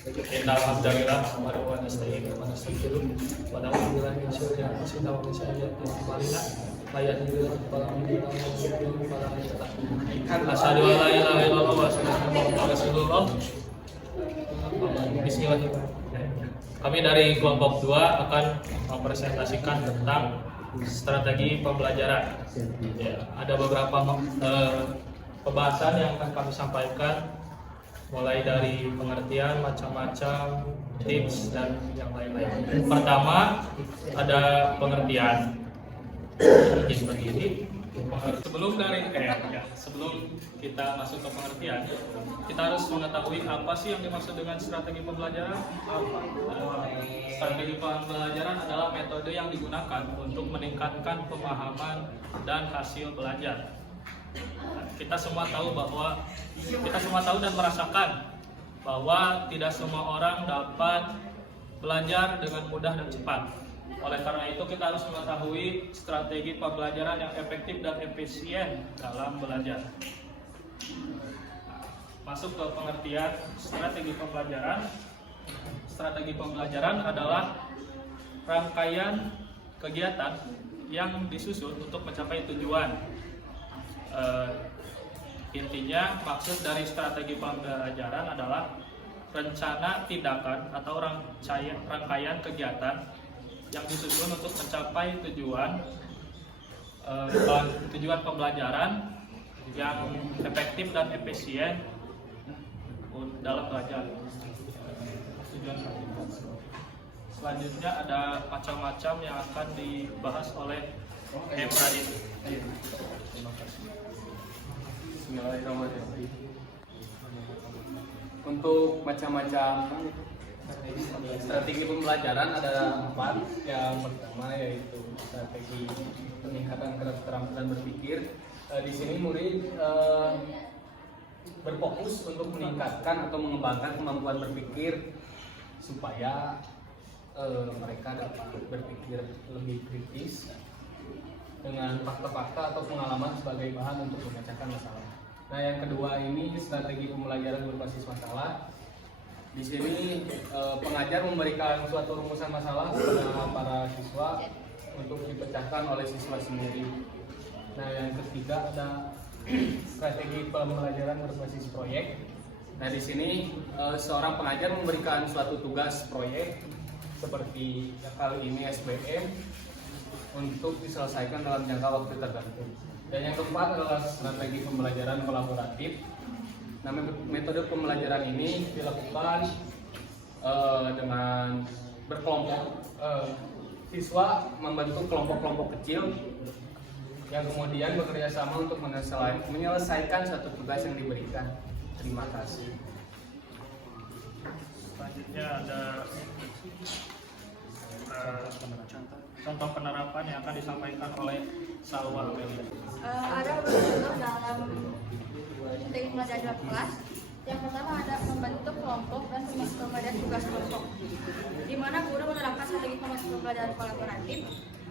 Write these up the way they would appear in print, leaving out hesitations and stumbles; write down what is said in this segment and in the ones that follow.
Inna alhamdulillah wa nasta'inu wa nastaghfiruh wa na'udzu billahi min syururi anfusina wa min sayyiati a'malina may yahdihillahu fala mudilla lahu wa may yudlil fala hadiya lahu. Asyhadu an la ilaha illallah wa asyhadu anna Muhammadan Rasulullah. Bismillahirrahmanirrahim. Kami dari kelompok 2 akan mempresentasikan tentang strategi pembelajaran. Ya, ada beberapa pembahasan yang akan kami sampaikan, mulai dari pengertian, macam-macam tips dan yang lain-lain. Pertama ada pengertian. Jadi seperti ini. Sebelum kita masuk ke pengertian, kita harus mengetahui apa sih yang dimaksud dengan strategi pembelajaran. Strategi pembelajaran adalah metode yang digunakan untuk meningkatkan pemahaman dan hasil belajar. Kita semua tahu dan merasakan bahwa tidak semua orang dapat belajar dengan mudah dan cepat. Oleh karena itu kita harus mengetahui strategi pembelajaran yang efektif dan efisien dalam belajar. Masuk ke pengertian strategi pembelajaran. Strategi pembelajaran adalah rangkaian kegiatan yang disusun untuk mencapai tujuan. Intinya maksud dari strategi pembelajaran adalah rencana tindakan atau rangkaian kegiatan yang disusun untuk mencapai tujuan pembelajaran yang efektif dan efisien dalam belajar. Selanjutnya ada macam-macam yang akan dibahas oleh Radit. Terima kasih. Bismillahirrahmanirrahim. Untuk macam-macam strategi pembelajaran ada 4. Yang pertama yaitu strategi peningkatan keterampilan berpikir. Di sini murid berfokus untuk meningkatkan atau mengembangkan kemampuan berpikir supaya mereka dapat berpikir lebih kritis dengan fakta-fakta atau pengalaman sebagai bahan untuk memecahkan masalah. Nah, yang kedua ini strategi pembelajaran berbasis masalah. Di sini pengajar memberikan suatu rumusan masalah kepada para siswa untuk dipecahkan oleh siswa sendiri. Nah, yang ketiga ada strategi pembelajaran berbasis proyek. Nah, di sini seorang pengajar memberikan suatu tugas proyek seperti kali ini SBM untuk diselesaikan dalam jangka waktu tertentu. Dan yang keempat adalah strategi pembelajaran kolaboratif. Nah, metode pembelajaran ini dilakukan dengan berkelompok. Siswa membentuk kelompok-kelompok kecil yang kemudian bekerja sama untuk menyelesaikan satu tugas yang diberikan. Terima kasih. Selanjutnya ada contoh penerapan yang akan disampaikan oleh Salwa Amelia. Ada beberapa contoh dalam strategi pembelajaran dalam kelas. Yang pertama ada membentuk kelompok dan pemberian tugas kelompok, di mana guru menerapkan strategi pembelajaran kolaboratif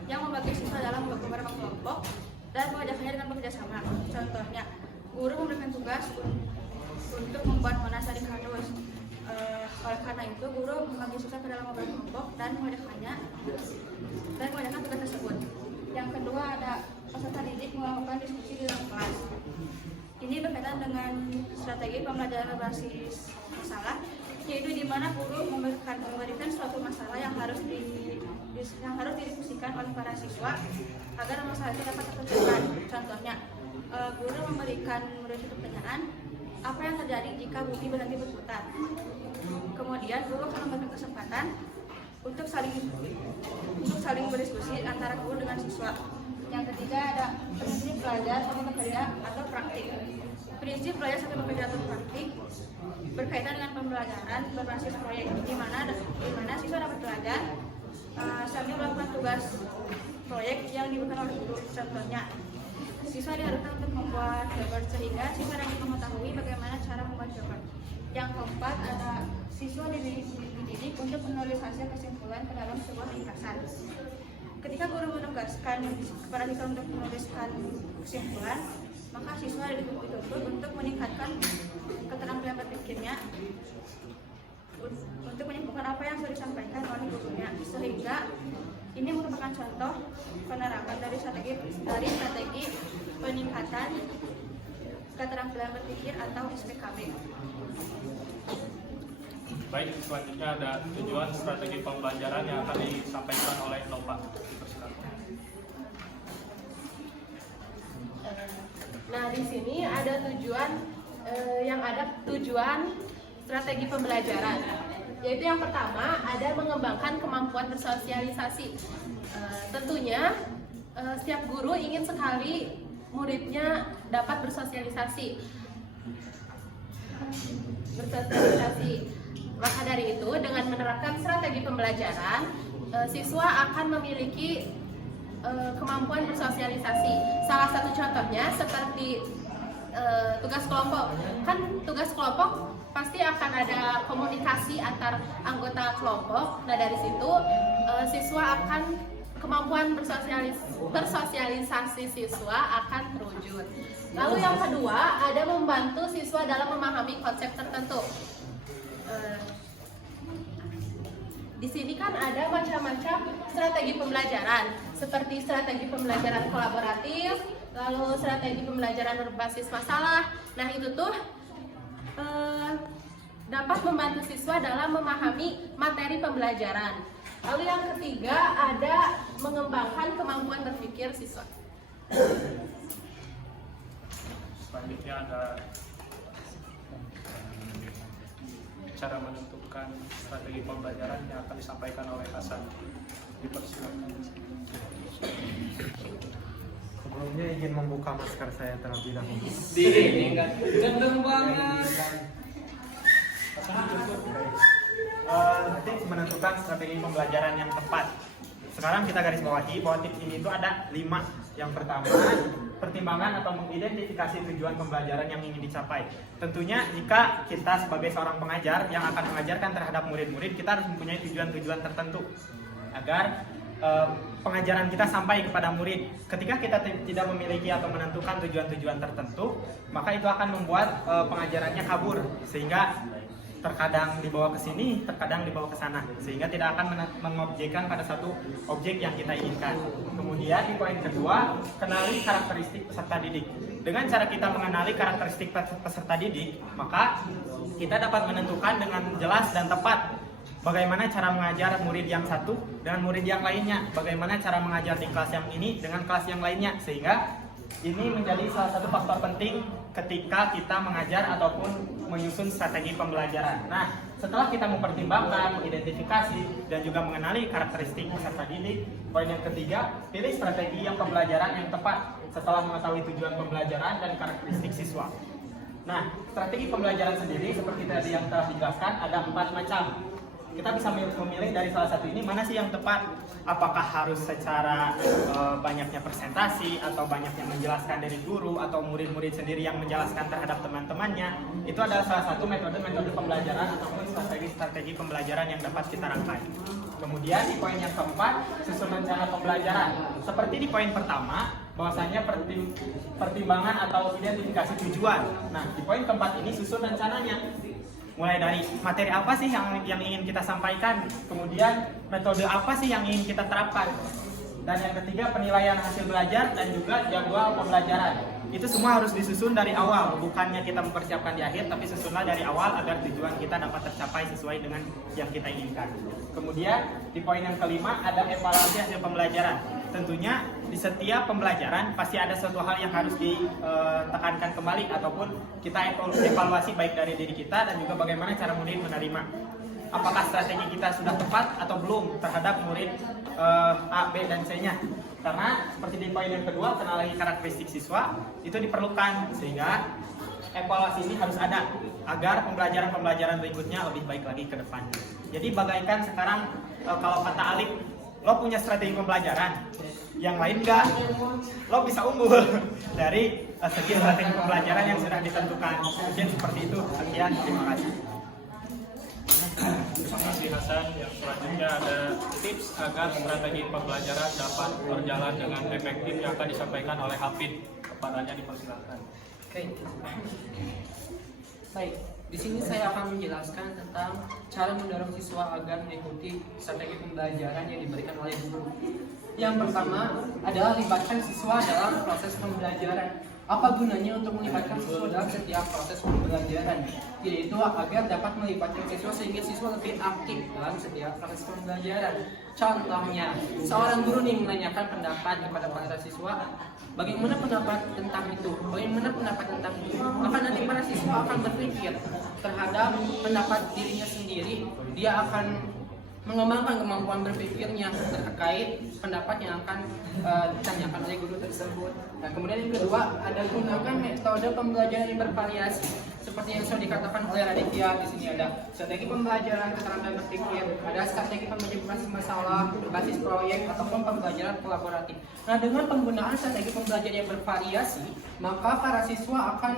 yang membagi siswa dalam beberapa kelompok dan mengajarkannya dengan bekerja sama. Contohnya, guru memberikan tugas untuk membuat monas dari kardus. Oleh karena itu, guru membagi siswa ke dalam beberapa kelompok dan mengajarkan tugas tersebut. Yang kedua ada peserta didik melakukan diskusi di dalam kelas. Ini berkaitan dengan strategi pembelajaran berbasis masalah, yaitu di mana guru memberikan suatu masalah yang harus didiskusikan oleh para siswa agar masalah itu dapat terselesaikan. Contohnya, guru memberikan suatu pertanyaan, apa yang terjadi jika bumi berhenti berputar? Kemudian guru akan memberikan kesempatan untuk saling berdiskusi antara guru dengan siswa. Yang ketiga ada prinsip belajar sambil bekerja atau praktik. Prinsip belajar sambil bekerja atau praktik berkaitan dengan pembelajaran berbasis proyek, di mana siswa dapat belajar sambil melakukan tugas proyek yang diberikan oleh guru. Contohnya, siswa diharuskan untuk membuat jawaban sehingga siswa dapat mengetahui bagaimana cara membuat jawaban. Yang keempat ada siswa dididik untuk menulis hasil kesimpulan ke dalam sebuah ringkasan. Ketika guru menugaskan kepada siswa untuk menuliskan kesimpulan, maka siswa dituntut untuk meningkatkan keterampilan berpikirnya untuk menyimpulkan apa yang sudah disampaikan oleh gurunya, sehingga ini merupakan contoh penerapan dari strategi peningkatan keterampilan berpikir atau SPKB. Baik, selanjutnya ada tujuan strategi pembelajaran yang akan disampaikan oleh Nova. Nah, di sini ada tujuan strategi pembelajaran. Yaitu yang pertama ada mengembangkan kemampuan bersosialisasi. Tentunya setiap guru ingin sekali muridnya dapat bersosialisasi. Maka dari itu, dengan menerapkan strategi pembelajaran, siswa akan memiliki kemampuan bersosialisasi. Salah satu contohnya seperti tugas kelompok. Kan tugas kelompok pasti akan ada komunikasi antar anggota kelompok. Nah, dari situ siswa akan kemampuan bersosialisasi siswa akan terwujud. Lalu yang kedua, ada membantu siswa dalam memahami konsep tertentu. Di sini kan ada macam-macam strategi pembelajaran, seperti strategi pembelajaran kolaboratif, lalu strategi pembelajaran berbasis masalah. Nah, itu tuh dapat membantu siswa dalam memahami materi pembelajaran. Lalu yang ketiga ada mengembangkan kemampuan berpikir siswa. Selanjutnya ada cara menentukan strategi pembelajaran yang akan disampaikan oleh Hasan. Dipersilakan. Sebelumnya ingin membuka masker saya terlebih dahulu. Ini enggak gendeng banget. Tips menentukan strategi pembelajaran yang tepat. Sekarang kita garis bawahi bahwa tips ini itu ada 5. Yang pertama, pertimbangan atau mengidentifikasi tujuan pembelajaran yang ingin dicapai. Tentunya jika kita sebagai seorang pengajar yang akan mengajarkan terhadap murid-murid, kita harus mempunyai tujuan-tujuan tertentu agar pengajaran kita sampai kepada murid. Ketika kita tidak memiliki atau menentukan tujuan-tujuan tertentu, maka itu akan membuat pengajarannya kabur, sehingga terkadang dibawa ke sini, terkadang dibawa ke sana, sehingga tidak akan mengobjekkan pada satu objek yang kita inginkan. Kemudian di poin kedua, kenali karakteristik peserta didik. Dengan cara kita mengenali karakteristik peserta didik, maka kita dapat menentukan dengan jelas dan tepat bagaimana cara mengajar murid yang satu dengan murid yang lainnya, bagaimana cara mengajar di kelas yang ini dengan kelas yang lainnya, sehingga ini menjadi salah satu faktor penting ketika kita mengajar ataupun menyusun strategi pembelajaran. Nah, setelah kita mempertimbangkan, mengidentifikasi, dan juga mengenali karakteristik peserta didik, poin yang ketiga, pilih strategi yang pembelajaran yang tepat setelah mengetahui tujuan pembelajaran dan karakteristik siswa. Nah, strategi pembelajaran sendiri seperti tadi yang telah dijelaskan ada 4 macam. Kita bisa memilih dari salah satu ini mana sih yang tepat. Apakah harus secara banyaknya presentasi atau banyaknya menjelaskan dari guru atau murid-murid sendiri yang menjelaskan terhadap teman-temannya. Itu adalah salah satu metode-metode pembelajaran ataupun strategi-strategi pembelajaran yang dapat kita rangkai. Kemudian di poin yang keempat, susun rencana pembelajaran. Seperti di poin pertama, bahwasanya pertimbangan atau identifikasi tujuan. Nah, di poin keempat ini susun rencananya. Mulai dari materi apa sih yang ingin kita sampaikan, kemudian metode apa sih yang ingin kita terapkan, dan yang ketiga penilaian hasil belajar dan juga jadwal pembelajaran. Itu semua harus disusun dari awal, bukannya kita mempersiapkan di akhir, tapi susunlah dari awal agar tujuan kita dapat tercapai sesuai dengan yang kita inginkan. Kemudian di poin yang kelima ada evaluasi hasil pembelajaran. Tentunya di setiap pembelajaran pasti ada suatu hal yang harus ditekankan kembali ataupun kita evaluasi baik dari diri kita dan juga bagaimana cara murid menerima. Apakah strategi kita sudah tepat atau belum terhadap murid A, B, dan C-nya. Karena seperti di poin yang kedua, kenali karakteristik siswa itu diperlukan, sehingga evaluasi ini harus ada agar pembelajaran-pembelajaran berikutnya lebih baik lagi ke depan. Jadi bagaikan sekarang kalau kata Alif, lo punya strategi pembelajaran, yang lain enggak, lo bisa unggul dari segi strategi pembelajaran yang sudah ditentukan. Mungkin seperti itu. Sekian, terima kasih. Terima kasih Hasan. Yang selanjutnya ada tips agar strategi pembelajaran dapat berjalan dengan efektif yang akan disampaikan oleh Hafid. Kepadanya dipersilakan. Baik. Di sini saya akan menjelaskan tentang cara mendorong siswa agar mengikuti strategi pembelajaran yang diberikan oleh guru. Yang pertama adalah libatkan siswa dalam proses pembelajaran. Apa gunanya untuk melibatkan siswa dalam setiap proses pembelajaran? Yaitu agar dapat melibatkan siswa sehingga siswa lebih aktif dalam setiap proses pembelajaran. Contohnya, seorang guru nih menanyakan pendapat kepada para siswa, bagaimana pendapat tentang itu? Bagaimana pendapat tentang itu? Maka nanti para siswa akan berpikir terhadap pendapat dirinya sendiri. Dia akan mengembangkan kemampuan berpikirnya terkait pendapat yang akan ditanyakan oleh guru tersebut. Nah, kemudian yang kedua ada gunakan metode pembelajaran yang bervariasi. Seperti yang sudah dikatakan oleh Raditya, di sini ada strategi pembelajaran keterampilan berpikir, ada strategi pembelajaran berbasis masalah, berbasis proyek, ataupun pembelajaran kolaboratif. Nah, dengan penggunaan strategi pembelajaran yang bervariasi, maka para siswa akan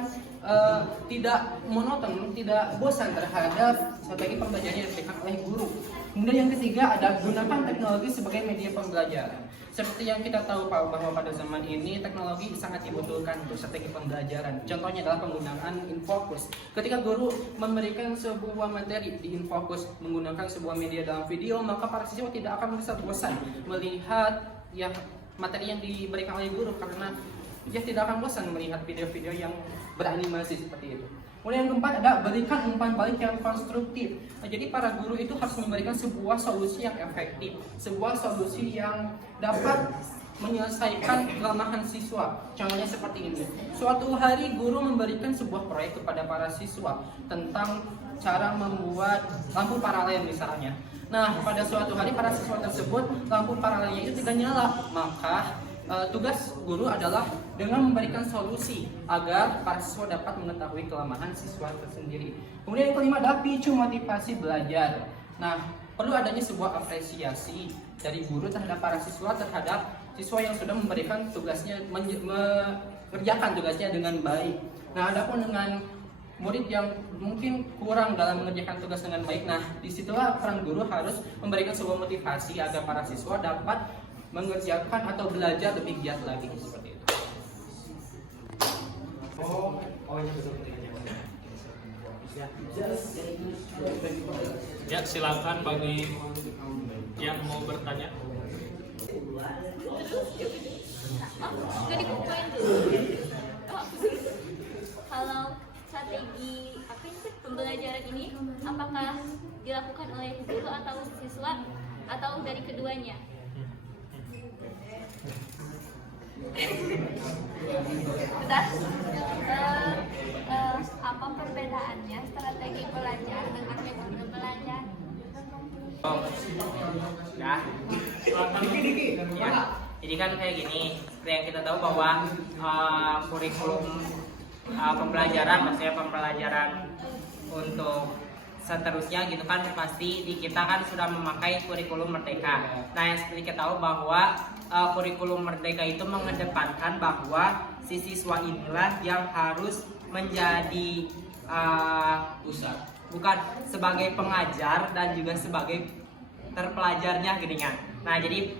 tidak monoton, tidak bosan terhadap strategi pembelajaran yang diberikan oleh guru. Kemudian yang ketiga ada gunakan teknologi sebagai media pembelajaran. Seperti yang kita tahu bahwa pada zaman ini teknologi sangat dibutuhkan untuk strategi pembelajaran. Contohnya adalah penggunaan Infocus. Ketika guru memberikan sebuah materi di Infocus menggunakan sebuah media dalam video, maka para siswa tidak akan merasa bosan melihat yang materi yang diberikan oleh guru karena dia tidak akan bosan melihat video-video yang beranimasi seperti itu. Kemudian yang keempat ada berikan umpan balik yang konstruktif. Nah, jadi para guru itu harus memberikan sebuah solusi yang efektif, sebuah solusi yang dapat menyelesaikan kelemahan siswa. Contohnya seperti ini. Suatu hari guru memberikan sebuah proyek kepada para siswa tentang cara membuat lampu paralel misalnya. Nah, pada suatu hari para siswa tersebut lampu paralelnya itu tidak nyala, maka tugas guru adalah dengan memberikan solusi agar para siswa dapat mengetahui kelemahan siswa tersendiri. Kemudian yang kelima adalah picu motivasi belajar. Nah, perlu adanya sebuah apresiasi dari guru terhadap para siswa, terhadap siswa yang sudah memberikan tugasnya, mengerjakan tugasnya dengan baik. Nah, adapun dengan murid yang mungkin kurang dalam mengerjakan tugas dengan baik, nah disitulah peran guru harus memberikan sebuah motivasi agar para siswa dapat mengerjakan atau belajar lebih giat lagi seperti itu. Ya, silakan bagi yang mau bertanya. Nggak dikumpulin dulu. Kalau strategi apa sih pembelajaran ini, apakah dilakukan oleh guru atau siswa atau dari keduanya? Bentar. Apa perbedaannya strategi belajar dengan metode belajar? Jadi kan kayak gini, yang kita tahu bahwa kurikulum pembelajaran, maksudnya pembelajaran untuk seterusnya gitu kan, pasti di kita kan sudah memakai kurikulum merdeka. Nah, yang seperti kita tahu bahwa kurikulum merdeka itu mengedepankan bahwa si siswa inilah yang harus menjadi bukan sebagai pengajar dan juga sebagai terpelajarnya gini kan. Nah, jadi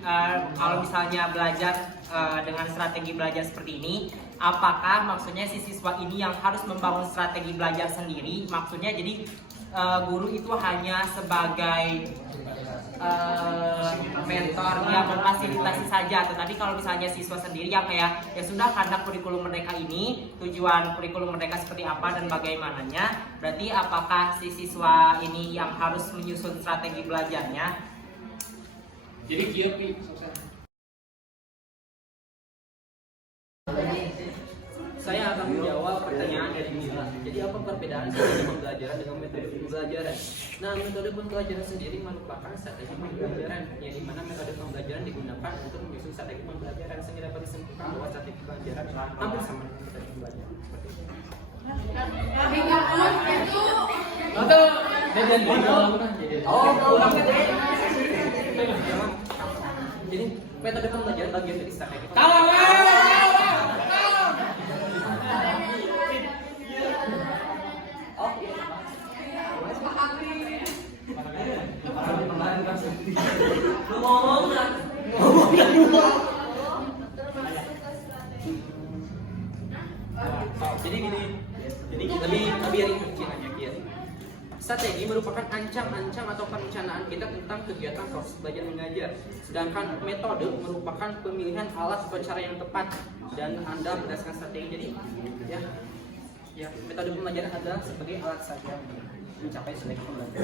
kalau misalnya belajar dengan strategi belajar seperti ini, apakah maksudnya si siswa ini yang harus membangun strategi belajar sendiri? Maksudnya jadi guru itu hanya sebagai mentor yang memfasilitasi saja, tetapi kalau misalnya siswa sendiri yang kayak ya sudah karena kurikulum merdeka ini, tujuan kurikulum merdeka seperti apa dan bagaimananya, berarti apakah si siswa ini yang harus menyusun strategi belajarnya? Jadi saya akan menjawab pertanyaan dari Mila. Jadi apa perbedaan strategi pembelajaran dengan metode pembelajaran? Nah, metode pembelajaran sendiri merupakan strategi pembelajaran, yang dimana metode pembelajaran digunakan untuk menyusun strategi pembelajaran, sehingga dapat disimpulkan bahwa strategi pembelajaran hampir sama dengan metode pembelajaran. Jadi metode pembelajaran bagian dari strategi. Jadi gini, jadi lebih ringan hanya Kian. strategi merupakan ancang-ancang atau perencanaan kita tentang kegiatan proses belajar mengajar. Sedangkan metode merupakan pemilihan alat atau cara yang tepat dan Anda berdasarkan strategi. Jadi ya metode pembelajaran adalah sebagai alat saja untuk mencapai strategi pembelajaran.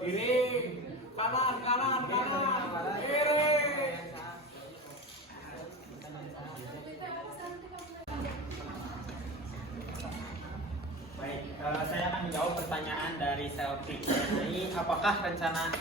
Kiri, kanan, kanan, kanan, kiri. Baik, saya akan menjawab pertanyaan dari Selfie. Jadi, apakah rencana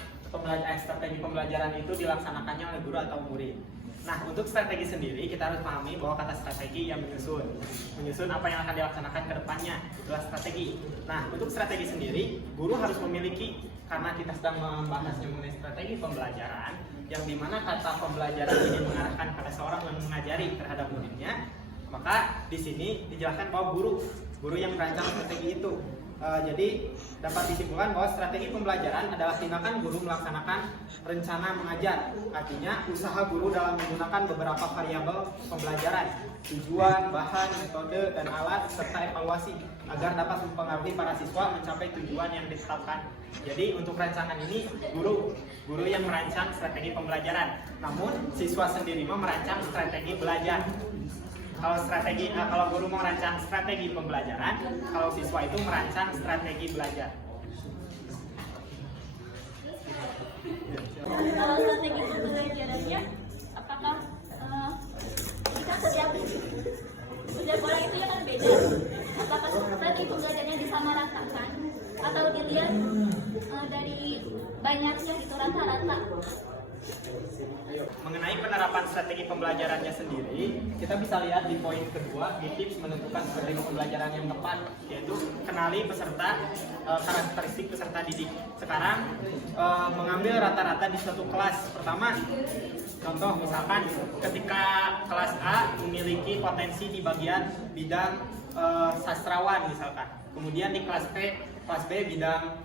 strategi pembelajaran itu dilaksanakannya oleh guru atau murid? Nah, untuk strategi sendiri kita harus pahami bahwa kata strategi yang menyusun apa yang akan dilaksanakan ke depannya, itulah strategi. Nah, untuk strategi sendiri, guru harus memiliki, karena kita sedang membahas mengenai strategi pembelajaran, yang dimana kata pembelajaran ini mengarahkan pada seorang yang mengajari terhadap muridnya, maka di sini dijelaskan bahwa guru yang merancang strategi itu. Jadi dapat disimpulkan bahwa strategi pembelajaran adalah tindakan guru melaksanakan rencana mengajar. Artinya usaha guru dalam menggunakan beberapa variabel pembelajaran, tujuan, bahan, metode, dan alat, serta evaluasi agar dapat mempengaruhi para siswa mencapai tujuan yang ditetapkan. Jadi untuk rancangan ini guru yang merancang strategi pembelajaran. Namun siswa sendiri merancang strategi belajar. Kalau guru merancang strategi pembelajaran, kalau siswa itu merancang strategi belajar. Kalau strategi pembelajarannya, apakah jika setiap orang itu akan beda? Apakah strategi pembelajarannya disamaratakan atau dilihat dari banyaknya gitu rata-rata? Mengenai penerapan strategi pembelajarannya sendiri, kita bisa lihat di poin kedua di tips menentukan strategi pembelajaran yang tepat, yaitu kenali peserta, karakteristik peserta didik. Sekarang mengambil rata-rata di suatu kelas. Pertama, contoh misalkan ketika kelas A memiliki potensi di bagian bidang sastrawan misalkan, kemudian di kelas B bidang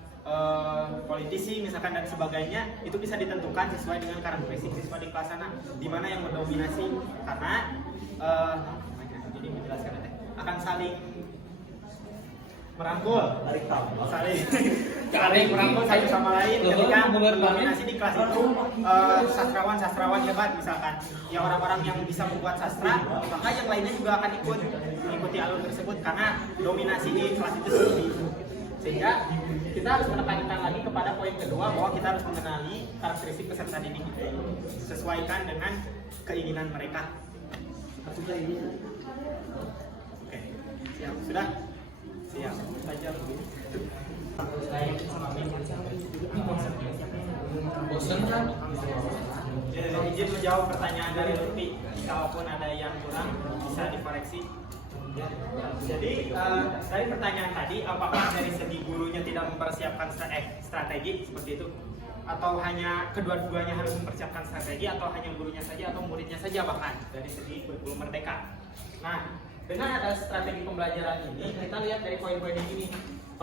politisi misalkan dan sebagainya, itu bisa ditentukan sesuai dengan karakteristik siswa di kelas sana, di mana yang mendominasi, karena jadi menjelaskan akan saling merangkul, saling merangkul satu sama lain. Ketika dominasi di kelas itu sastrawan hebat misalkan, ya orang-orang yang bisa membuat sastra, maka yang lainnya juga akan mengikuti alur tersebut karena dominasi di kelas itu sendiri. Sehingga kita harus menekankan lagi kepada poin kedua bahwa kita harus mengenali karakteristik peserta didik kita, sesuaikan dengan keinginan mereka. Oke, siap, sudah? Siap, belajar dulu. Bosan kan? Izin menjawab pertanyaan dari Lutfi. Kalaupun ada yang kurang bisa dikoreksi. Jadi dari pertanyaan tadi, apakah dari segi gurunya tidak mempersiapkan strategi seperti itu, atau hanya kedua-duanya harus mempersiapkan strategi, atau hanya gurunya saja atau muridnya saja bahkan dari segi kurikulum merdeka. Nah, dengan ada strategi pembelajaran ini, kita lihat dari poin-poin ini,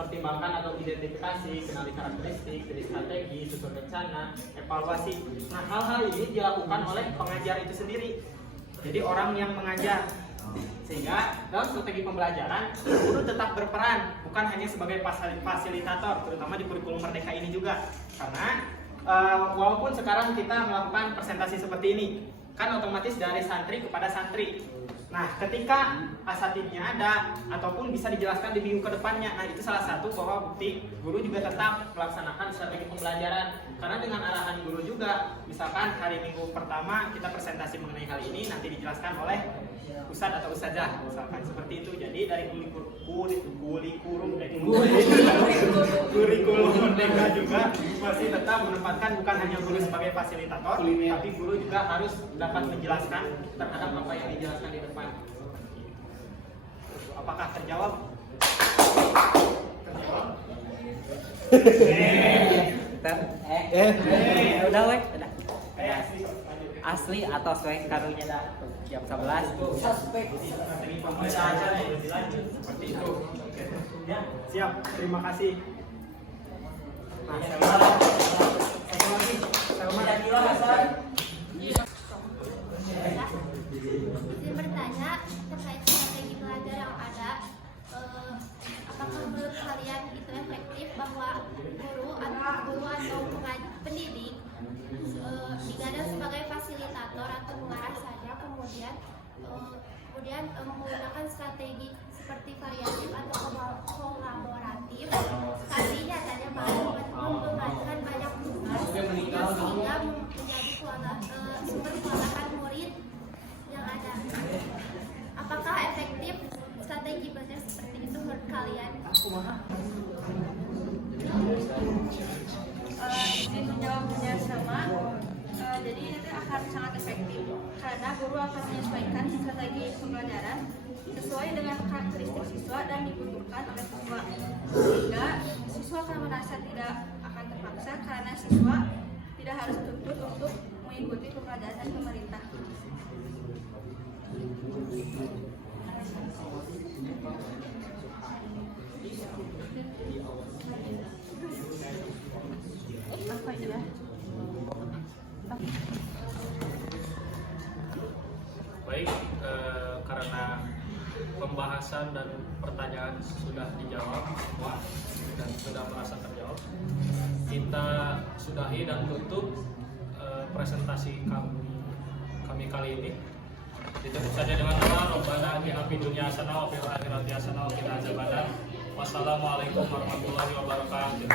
pertimbangkan atau identifikasi, kenali karakteristik, jadi strategi, susun rencana, evaluasi. Nah, hal-hal ini dilakukan oleh pengajar itu sendiri. Jadi orang yang mengajar. Sehingga dalam strategi pembelajaran, guru tetap berperan, bukan hanya sebagai fasilitator, terutama di kurikulum merdeka ini juga. Karena walaupun sekarang kita melakukan presentasi seperti ini, kan otomatis dari santri kepada santri. Nah, ketika asatidnya ada ataupun bisa dijelaskan di minggu kedepannya, nah itu salah satu bahwa bukti guru juga tetap melaksanakan strategi pembelajaran. Karena dengan arahan guru juga, misalkan hari minggu pertama kita presentasi mengenai hal ini, nanti dijelaskan oleh ustadz atau ustadzah, misalkan seperti itu. Jadi dari kurikulum merdeka juga masih tetap menempatkan bukan hanya guru sebagai fasilitator, tapi guru juga harus dapat menjelaskan terhadap apa yang dijelaskan di depan. Apakah terjawab? Udah weh, udah. Asli atau swag karunya dah jam 11. Seperti itu. Ya, siap. Terima kasih. Nah, satu lagi. Izin bertanya terkait strategi belajar yang ada. atau mengarah saja, kemudian menggunakan strategi seperti variatif atau kolaboratif, tapi nyatanya mampu membebankan banyak tugas sehingga menjadi sumber kewalahan murid yang ada. Apakah efektif strategi belajar seperti itu menurut kalian? Izin menjawabnya sama. Jadi itu akan sangat efektif karena guru akan menyesuaikan strategi pembelajaran sesuai dengan karakteristik siswa dan dibutuhkan oleh siswa, sehingga siswa akan merasa tidak akan terpaksa karena siswa tidak harus tuntut untuk mengikuti pembelajaran pemerintah. Apa ya? Baik, karena pembahasan dan pertanyaan sudah dijawab semua dan sudah merasa terjawab, kita sudahi dan tutup presentasi kami kali ini. Ditutup saja dengan doa, Rabbana atina fid dunya hasanah wa fil akhirati hasanah wa qina adzabannar. Wassalamualaikum warahmatullahi wabarakatuh.